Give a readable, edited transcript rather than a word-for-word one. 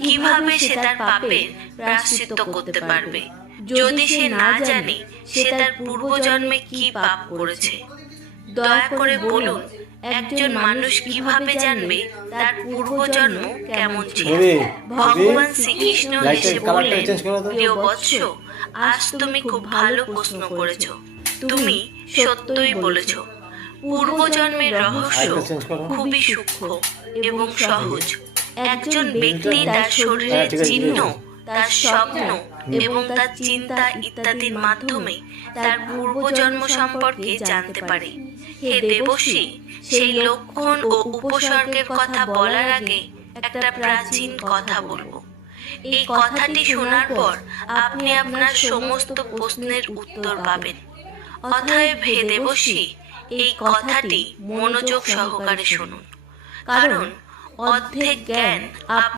কিভাবে সে তার পাপের প্রায়শ্চিত্ত করতে পারবে যদি সে না জানে সে তার পূর্বজন্মে কি পাপ করেছে। দয়া করে বলুন, একজন মানুষ কিভাবে জানবে তার পূর্বজন্ম কেমন ছিল? ভগবান শ্রীকৃষ্ণ হেসে বললেন, প্রিয় বৎস, আজ তুমি খুব ভালো প্রশ্ন করেছ। তুমি সত্যই বলেছ। পূর্বজন্মের রহস্য খুবই সূক্ষ্ম এবং সহজ। একজন ব্যক্তি তার শরীরের চিহ্ন, তার স্বপ্ন এবং তার চিন্তা ইত্যাদির মাধ্যমে তার পূর্বজন্ম সম্পর্কে জানতে পারে। হে দেবর্ষি, সেই লক্ষণ ও উপসর্গের কথা বলার আগে একটা প্রাচীন কথা বলবো। এই কথাটি শোনার পর আপনি আপনার সমস্ত প্রশ্নের উত্তর পাবেন। অতএব হে দেবর্ষি, এই কথাটি মনোযোগ সহকারে শুনুন, কারণ অর্ধেক জ্ঞান